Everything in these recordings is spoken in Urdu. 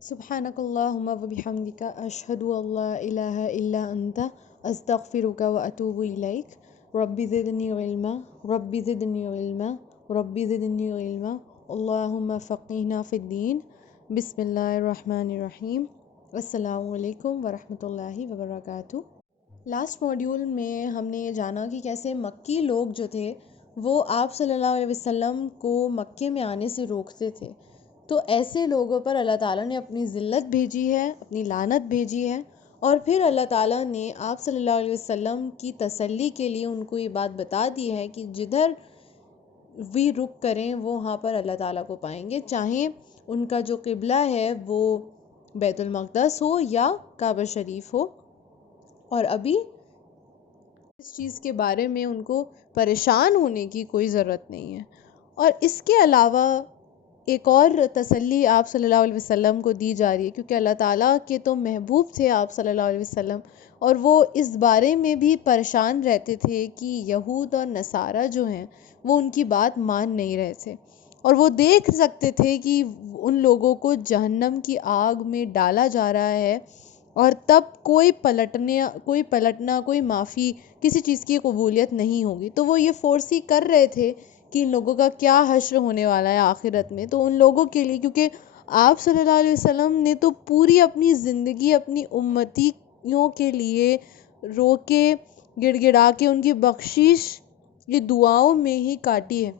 سبحانك اللهم وبحمدك أشهد أن لا إله إلا أنت أستغفرك وأتوب إليك رب زدني علما رب زدني علما رب زدني علما اللهم فقهنا في الدين بسم اللہ الرحمن الرحیم السلام علیکم ورحمۃ اللہ وبرکاتہ۔ لاسٹ موڈیول میں ہم نے یہ جانا کہ کیسے مکی لوگ جو تھے وہ آپ صلی اللہ علیہ وسلم کو مکے میں آنے سے روکتے تھے، تو ایسے لوگوں پر اللہ تعالیٰ نے اپنی ذلت بھیجی ہے، اپنی لعنت بھیجی ہے، اور پھر اللہ تعالیٰ نے آپ صلی اللہ علیہ وسلم کی تسلی کے لیے ان کو یہ بات بتا دی ہے کہ جدھر بھی رک کریں وہ وہاں پر اللہ تعالیٰ کو پائیں گے، چاہے ان کا جو قبلہ ہے وہ بیت المقدس ہو یا کعبہ شریف ہو۔ اور ابھی اس چیز کے بارے میں ان کو پریشان ہونے کی کوئی ضرورت نہیں ہے۔ اور اس کے علاوہ ایک اور تسلی آپ صلی اللہ علیہ وسلم کو دی جا رہی ہے، کیونکہ اللہ تعالیٰ کے تو محبوب تھے آپ صلی اللہ علیہ وسلم، اور وہ اس بارے میں بھی پریشان رہتے تھے کہ یہود اور نصارہ جو ہیں وہ ان کی بات مان نہیں رہے تھے، اور وہ دیکھ سکتے تھے کہ ان لوگوں کو جہنم کی آگ میں ڈالا جا رہا ہے، اور تب کوئی پلٹنا کوئی معافی کسی چیز کی قبولیت نہیں ہوگی۔ تو وہ یہ فورسی کر رہے تھے کہ ان لوگوں کا کیا حشر ہونے والا ہے آخرت میں، تو ان لوگوں کے لیے، کیونکہ آپ صلی اللہ علیہ وسلم نے تو پوری اپنی زندگی اپنی امتیوں کے لیے رو کے گڑ گڑا کے ان کی بخشش یہ دعاؤں میں ہی کاٹی ہے،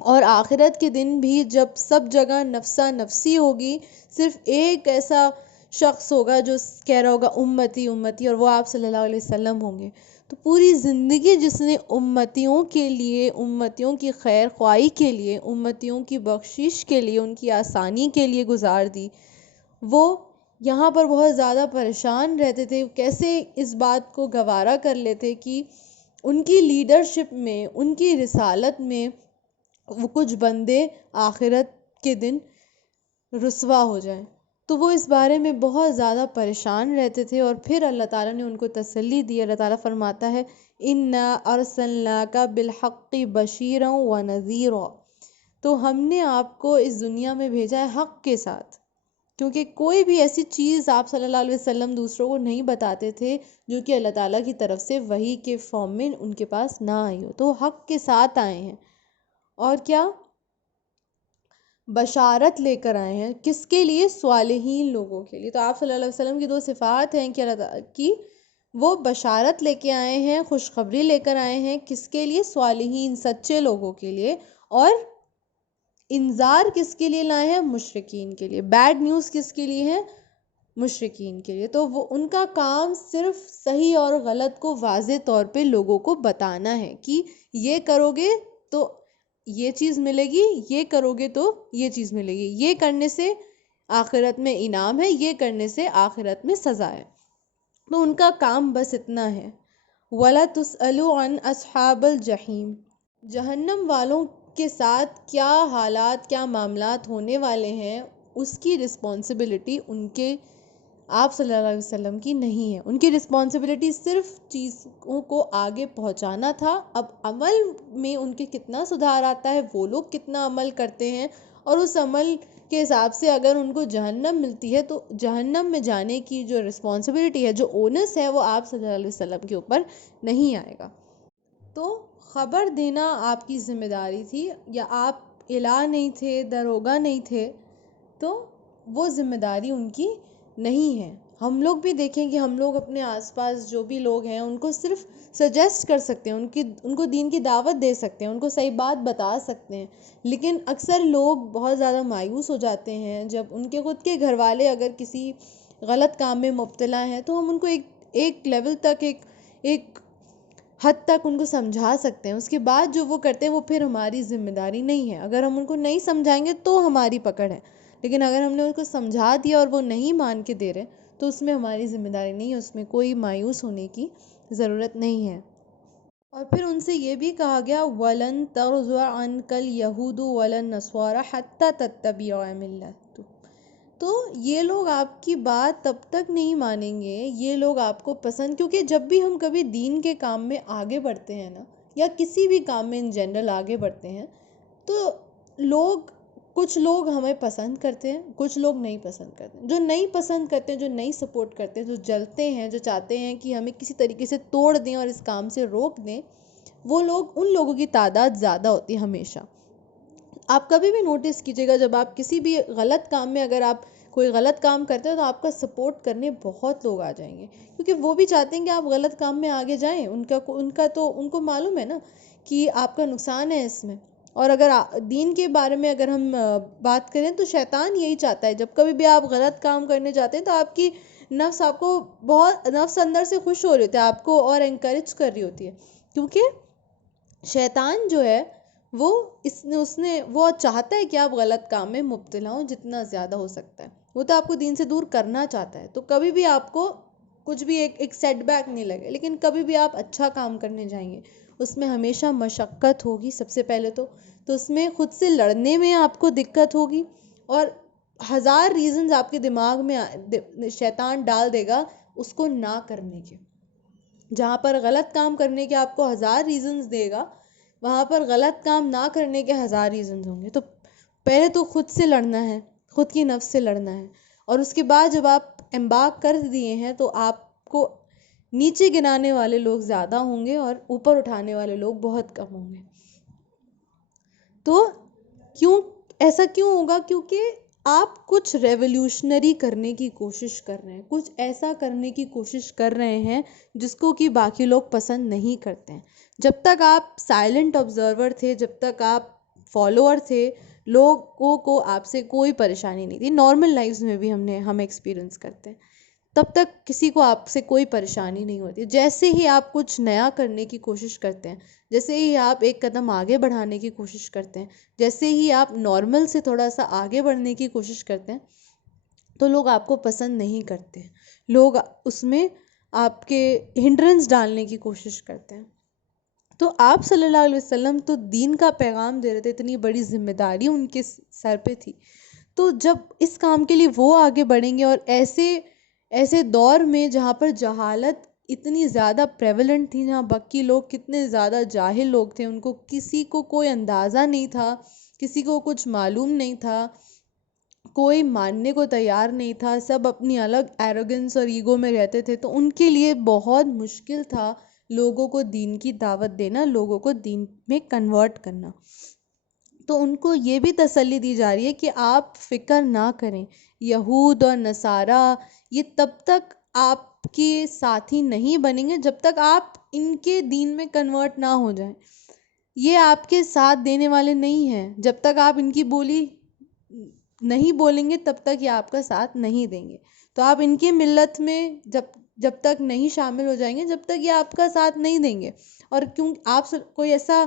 اور آخرت کے دن بھی جب سب جگہ نفسا نفسی ہوگی، صرف ایک ایسا شخص ہوگا جو کہہ رہا ہوگا امتی امتی، اور وہ آپ صلی اللہ علیہ وسلم ہوں گے۔ تو پوری زندگی جس نے امتیوں کے لیے، امتیوں کی خیر خواہی کے لیے، امتیوں کی بخشش کے لیے، ان کی آسانی کے لیے گزار دی، وہ یہاں پر بہت زیادہ پریشان رہتے تھے، کیسے اس بات کو گوارا کر لیتے کہ ان کی لیڈرشپ میں، ان کی رسالت میں وہ کچھ بندے آخرت کے دن رسوا ہو جائیں۔ تو وہ اس بارے میں بہت زیادہ پریشان رہتے تھے، اور پھر اللہ تعالیٰ نے ان کو تسلی دی۔ اللہ تعالیٰ فرماتا ہے اِنَّا أَرْسَلْنَاكَ بِالْحَقِّ بَشِيرًا وَنَذِيرًا، تو ہم نے آپ کو اس دنیا میں بھیجا ہے حق کے ساتھ، کیونکہ کوئی بھی ایسی چیز آپ صلی اللہ علیہ وسلم دوسروں کو نہیں بتاتے تھے جو کہ اللہ تعالیٰ کی طرف سے وحی کے فارم میں ان کے پاس نہ آئی ہو، تو حق کے ساتھ آئے ہیں، اور کیا بشارت لے کر آئے ہیں، کس کے لیے؟ صالحین لوگوں کے لیے۔ تو آپ صلی اللہ علیہ وسلم کی دو صفات ہیں کہ اللہ تعالیٰ کی وہ بشارت لے کے آئے ہیں، خوشخبری لے کر آئے ہیں، کس کے لیے؟ صالحین، سچے لوگوں کے لیے، اور انذار کس کے لیے لائے ہیں؟ مشرکین کے لیے۔ بیڈ نیوز کس کے لیے ہے؟ مشرکین کے لیے۔ تو وہ ان کا کام صرف صحیح اور غلط کو واضح طور پہ لوگوں کو بتانا ہے کہ یہ کرو گے تو یہ چیز ملے گی، یہ کرو گے تو یہ چیز ملے گی، یہ کرنے سے آخرت میں انعام ہے، یہ کرنے سے آخرت میں سزا ہے۔ تو ان کا کام بس اتنا ہے۔ وَلَا تُسْأَلُوا عَنْ أَصْحَابِ الْجَحِيمِ، جہنم والوں کے ساتھ کیا حالات، کیا معاملات ہونے والے ہیں، اس کی رسپانسبلٹی ان کے آپ صلی اللہ علیہ وسلم کی نہیں ہے۔ ان کی رسپانسبلٹی صرف چیزوں کو آگے پہنچانا تھا۔ اب عمل میں ان کے کتنا سدھار آتا ہے، وہ لوگ کتنا عمل کرتے ہیں، اور اس عمل کے حساب سے اگر ان کو جہنم ملتی ہے تو جہنم میں جانے کی جو رسپانسبلٹی ہے، جو اونس ہے، وہ آپ صلی اللہ علیہ وسلم کے اوپر نہیں آئے گا۔ تو خبر دینا آپ کی ذمہ داری تھی، یا آپ الہ نہیں تھے، داروغہ نہیں تھے، تو وہ ذمہ داری ان کی نہیں ہے۔ ہم لوگ بھی دیکھیں کہ ہم لوگ اپنے آس پاس جو بھی لوگ ہیں ان کو صرف سجیسٹ کر سکتے ہیں، ان کو دین کی دعوت دے سکتے ہیں، ان کو صحیح بات بتا سکتے ہیں، لیکن اکثر لوگ بہت زیادہ مایوس ہو جاتے ہیں جب ان کے خود کے گھر والے اگر کسی غلط کام میں مبتلا ہیں، تو ہم ان کو ایک لیول تک، ایک حد تک ان کو سمجھا سکتے ہیں، اس کے بعد جو وہ کرتے ہیں وہ پھر ہماری ذمہ داری نہیں ہے۔ اگر ہم ان کو نہیں سمجھائیں گے تو ہماری پکڑ ہے، لیکن اگر ہم نے ان کو سمجھا دیا اور وہ نہیں مان کے دے رہے تو اس میں ہماری ذمہ داری نہیں ہے، اس میں کوئی مایوس ہونے کی ضرورت نہیں ہے۔ اور پھر ان سے یہ بھی کہا گیا وَلَن تَرْضَىٰ عَنْكَ الْيَهُودُ وَلَا النَّصَارَىٰ حَتَّىٰ تَتَّبِعَ مِلَّتَهُمْ، تو یہ لوگ آپ کی بات تب تک نہیں مانیں گے، یہ لوگ آپ کو پسند، کیونکہ جب بھی ہم کبھی دین کے کام میں آگے بڑھتے ہیں نا، یا کسی بھی کام میں ان جنرل آگے بڑھتے ہیں، تو لوگ کچھ لوگ ہمیں پسند کرتے ہیں، کچھ لوگ نہیں پسند کرتے ہیں۔ جو نہیں پسند کرتے ہیں، جو نہیں سپورٹ کرتے ہیں، جو جلتے ہیں، جو چاہتے ہیں کہ ہمیں کسی طریقے سے توڑ دیں اور اس کام سے روک دیں، وہ لوگ، ان لوگوں کی تعداد زیادہ ہوتی ہے ہمیشہ۔ آپ کبھی بھی نوٹس کیجیے گا، جب آپ کسی بھی غلط کام میں، اگر آپ کوئی غلط کام کرتے ہیں تو آپ کا سپورٹ کرنے بہت لوگ آ جائیں گے، کیونکہ وہ بھی چاہتے ہیں کہ آپ غلط کام میں آگے جائیں۔ ان کو معلوم ہے نا کہ آپ کا نقصان ہے اس میں۔ اور اگر دین کے بارے میں اگر ہم بات کریں تو شیطان یہی چاہتا ہے، جب کبھی بھی آپ غلط کام کرنے جاتے ہیں تو آپ کی نفس، آپ کو بہت، نفس اندر سے خوش ہو رہی ہوتی ہے، آپ کو اور انکریج کر رہی ہوتی ہے، کیونکہ شیطان جو ہے وہ چاہتا ہے کہ آپ غلط کام میں مبتلا ہوں جتنا زیادہ ہو سکتا ہے۔ وہ تو آپ کو دین سے دور کرنا چاہتا ہے، تو کبھی بھی آپ کو کچھ بھی ایک سیٹ بیک نہیں لگے، لیکن کبھی بھی آپ اچھا کام کرنے جائیں گے اس میں ہمیشہ مشقت ہوگی۔ سب سے پہلے تو اس میں خود سے لڑنے میں آپ کو دقت ہوگی، اور ہزار ریزنز آپ کے دماغ میں شیطان ڈال دے گا اس کو نہ کرنے کے۔ جہاں پر غلط کام کرنے کے آپ کو ہزار ریزنز دے گا، وہاں پر غلط کام نہ کرنے کے ہزار ریزنز ہوں گے۔ تو پہلے تو خود سے لڑنا ہے، خود کی نفس سے لڑنا ہے، اور اس کے بعد جب آپ امبارک کر دیے ہیں تو آپ کو نیچے گرانے والے لوگ زیادہ ہوں گے اور اوپر اٹھانے والے لوگ بہت کم ہوں گے۔ تو ایسا کیوں ہوگا؟ کیونکہ آپ کچھ ریولیوشنری کرنے کی کوشش کر رہے ہیں، کچھ ایسا کرنے کی کوشش کر رہے ہیں جس کو کہ باقی لوگ پسند نہیں کرتے ہیں۔ جب تک آپ سائلنٹ آبزرور تھے، جب تک آپ فالوور تھے، لوگوں کو آپ سے کوئی پریشانی نہیں تھی۔ نارمل لائف میں بھی ہم ایکسپیرینس کرتے ہیں، تب تک کسی کو آپ سے کوئی پریشانی نہیں ہوتی۔ جیسے ہی آپ کچھ نیا کرنے کی کوشش کرتے ہیں، جیسے ہی آپ ایک قدم آگے بڑھانے کی کوشش کرتے ہیں، جیسے ہی آپ نارمل سے تھوڑا سا آگے بڑھنے کی کوشش کرتے ہیں، تو لوگ آپ کو پسند نہیں کرتے ہیں، لوگ اس میں آپ کے ہنڈرنس ڈالنے کی کوشش کرتے ہیں۔ تو آپ صلی اللہ علیہ وسلم تو دین کا پیغام دے رہے تھے، اتنی بڑی ذمہ داری ان کے سر پہ تھی، تو جب اس کام کے لیے وہ آگے بڑھیں گے، اور ایسے دور میں جہاں پر جہالت اتنی زیادہ پریولنٹ تھی، جہاں باقی لوگ کتنے زیادہ جاہل لوگ تھے، ان کو کسی کو کوئی اندازہ نہیں تھا، کسی کو کچھ معلوم نہیں تھا، کوئی ماننے کو تیار نہیں تھا، سب اپنی الگ ایروگنس اور ایگو میں رہتے تھے، تو ان کے لیے بہت مشکل تھا لوگوں کو دین کی دعوت دینا، لوگوں کو دین میں کنورٹ کرنا۔ تو ان کو یہ بھی تسلی دی جا رہی ہے کہ آپ فکر نہ کریں، یہود اور نصارہ یہ تب تک آپ کے ساتھی نہیں بنیں گے جب تک آپ ان کے دین میں کنورٹ نہ ہو جائیں۔ یہ آپ کے ساتھ دینے والے نہیں ہیں، جب تک آپ ان کی بولی نہیں بولیں گے تب تک یہ آپ کا ساتھ نہیں دیں گے۔ تو آپ ان کی ملت میں جب تک نہیں شامل ہو جائیں گے، جب تک یہ آپ کا ساتھ نہیں دیں گے۔ اور کیوں آپ کوئی ایسا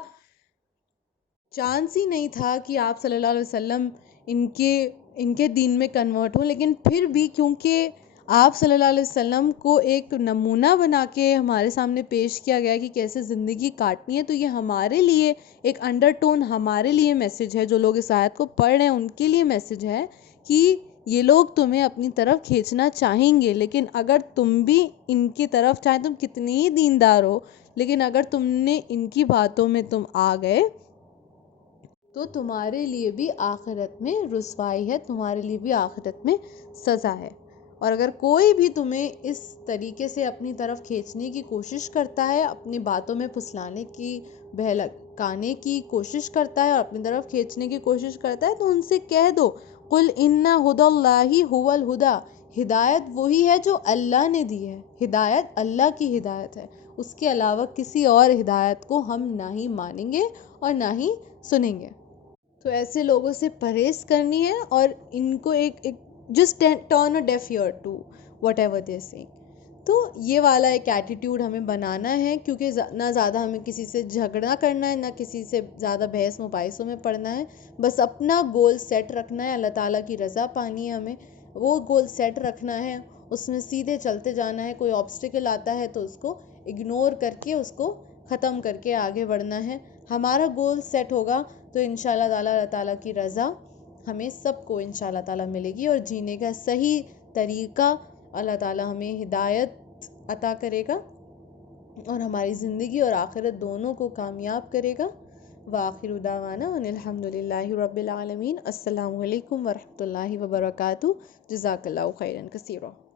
چانس ہی نہیں تھا کہ آپ صلی اللہ علیہ وسلم ان کے دین میں کنورٹ ہوں، لیکن پھر بھی کیونکہ آپ صلی اللہ علیہ وسلم کو ایک نمونہ بنا کے ہمارے سامنے پیش کیا گیا کہ کیسے زندگی کاٹنی ہے، تو یہ ہمارے لیے ایک انڈر ٹون، ہمارے لیے میسج ہے، جو لوگ اس آیت کو پڑھ رہے ہیں ان کے لیے میسج ہے کہ یہ لوگ تمہیں اپنی طرف کھینچنا چاہیں گے، لیکن اگر تم بھی ان کی طرف چاہیں، تم کتنی ہی دیندار ہو، لیکن اگر تم نے ان کی باتوں میں تم آ گئے تو تمہارے لیے بھی آخرت میں رسوائی ہے، تمہارے لیے بھی آخرت میں سزا ہے۔ اور اگر کوئی بھی تمہیں اس طریقے سے اپنی طرف کھینچنے کی کوشش کرتا ہے، اپنی باتوں میں پھسلانے کی، بہلکانے کی کوشش کرتا ہے اور اپنی طرف کھینچنے کی کوشش کرتا ہے، تو ان سے کہہ دو قُلْ إِنَّ هُدَى اللَّهِ هُوَ الْهُدَى، ہدایت وہی ہے جو اللہ نے دی ہے، ہدایت اللہ کی ہدایت ہے، اس کے علاوہ کسی اور ہدایت کو ہم نہ ہی مانیں گے اور نہ ہی سنیں گے۔ تو ایسے لوگوں سے پرہیز کرنی ہے، اور ان کو ایک just turn a deaf ear to whatever they saying. تو یہ والا ایک ایٹیٹیوڈ ہمیں بنانا ہے، کیونکہ نہ زیادہ ہمیں کسی سے جھگڑا کرنا ہے، نہ کسی سے زیادہ بحث مباحثوں میں پڑنا ہے، بس اپنا گول سیٹ رکھنا ہے، اللہ تعالیٰ کی رضا پانی ہے، ہمیں وہ گول سیٹ رکھنا ہے، اس میں سیدھے چلتے جانا ہے۔ کوئی آبسٹیکل آتا ہے تو اس کو اگنور کر کے، اس کو ختم کر کے آگے بڑھنا ہے۔ ہمارا گول سیٹ ہوگا تو انشاءاللہ تعالیٰ اللہ تعالیٰ کی رضا ہمیں سب کو انشاءاللہ تعالیٰ ملے گی، اور جینے کا صحیح طریقہ اللہ تعالیٰ ہمیں ہدایت عطا کرے گا، اور ہماری زندگی اور آخرت دونوں کو کامیاب کرے گا۔ وآخر دعوانا ان الحمد للہ رب العالمین. السلام علیکم ورحمۃ اللہ وبرکاتہ. جزاک اللہ خیرا کثیرا.